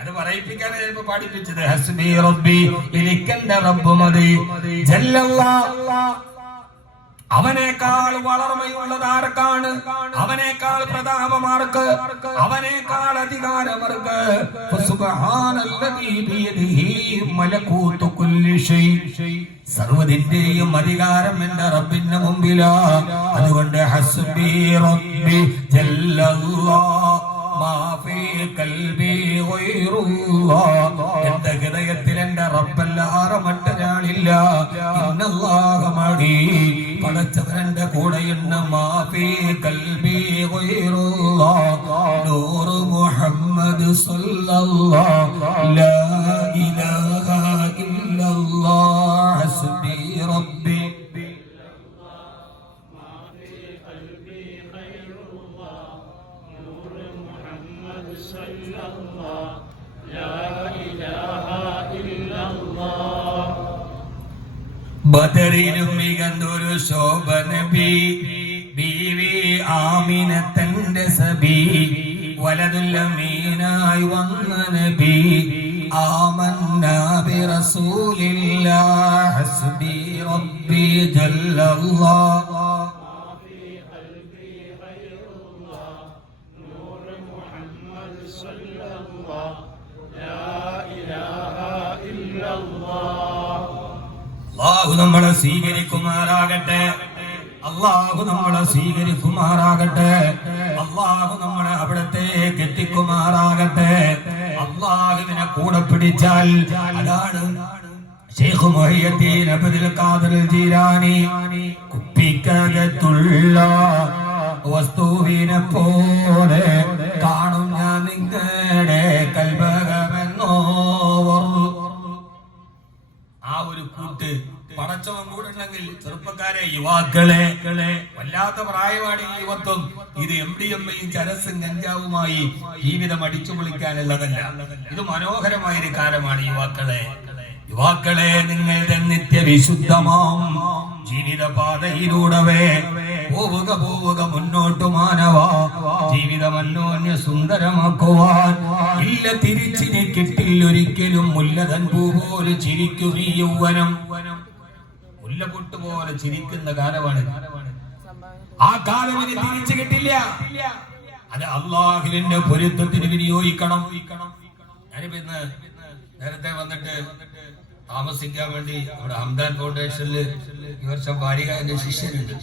അത് ഹസ്ബി റബ്ബി അവനേക്കാൾ വളർമയുള്ളത് ആർക്കാണ്? അവനേക്കാൾ പ്രതാപമാർക്ക്? അവനേക്കാൾ അധികാരമർക്ക്? മലകൂതു കുല്ലി ഷൈ. സർവതിന്റെയും അധികാരം എന്റെ റബ്ബിന്റെ മുമ്പിലാ. അതുകൊണ്ട് ഹസ്ബി റബ്ബി എന്റെ ഹൃദയത്തിൽ എന്റെ റബ്ബല്ലാറ മറ്റൊരാളില്ല ഇന്നല്ലാഹ മടി. പടച്ചവരന്റെ കൂടെയുണ്ട് മാഫി കൽബി നൂറ് മുഹമ്മദ് സല്ലല്ലാഹ് ബദറിലും മികന്നൊരു ശോഭ നബി ബീവി ആമിനത്തന്റെ സബി വലതുല്ലമീനായി വന്ന നബി ആമന്ന ബിറസൂലില്ലാഹ് ഹസ്ബി റബ്ബി ജല്ലല്ലാഹ് അള്ളാഹു നമ്മളെ സ്വീകരിക്കുമാറാകട്ടെ. അള്ളാഹു നമ്മളെ സ്വീകരിക്കുമാറാകട്ടെ. അള്ളാഹു നമ്മളെ അവിടത്തേക്ക് എത്തിക്കുമാറാകട്ടെ. അള്ളാഹുവിനെ കൂടെ പിടിച്ചാൽ അതാണ് ഷെയ്ഖ് മൊഹിയദ്ദീൻ അബ്ദുൽ ഖാദർ ജീരാനി കുപ്പിക്കകത്തുള്ള വസ്തുവിനെ പോലെ കാണും ആ ഒരു കൂട്ട് പടച്ചവൻ കൂടെ ചെറുപ്പക്കാരെ യുവാക്കളെ വല്ലാത്ത പ്രായമാണ് യുവത്വം. ഇത് എം ഡി എം യും ചരസും ഗഞ്ചാവുമായി ജീവിതം അടിച്ചു പൊളിക്കാനുള്ളതല്ല. ഇത് മനോഹരമായ ഒരു കാലമാണ് യുവാക്കളെ. യുവാക്കളെ നിങ്ങളുടെ നിത്യവിശുദ്ധമാം ജീവിതപാതയിലൂടവേ പോവുക പോവുക മുന്നോട്ട് മാനവ. ജീവിതം അന്യോന്യ സുന്ദരമാക്കുവാൻ ഇല്ല തിരിച്ചിനി കിട്ടില്ല ഒരിക്കലും മുല്ലതൻ പൂ പോലെ ചിരിക്കും ഈ യൗവനം. മുല്ലപൊട്ട് പോലെ ചിരിക്കുന്ന കാലമാണ് ആ കാലം ഇനി തിരിച്ചു കിട്ടില്ല. അത് അള്ളാഹുലിന്റെ പൊരുത്തത്തിന് വിനിയോഗിക്കണം. ഞാനിപ്പോ ഇന്ന് നേരത്തെ വന്നിട്ട് താമസിക്കാൻ വേണ്ടി നമ്മുടെ ഹംദാൻ ഫൗണ്ടേഷനിൽ ഈ വർഷം ബാലിക ശിഷ്യനുണ്ട്.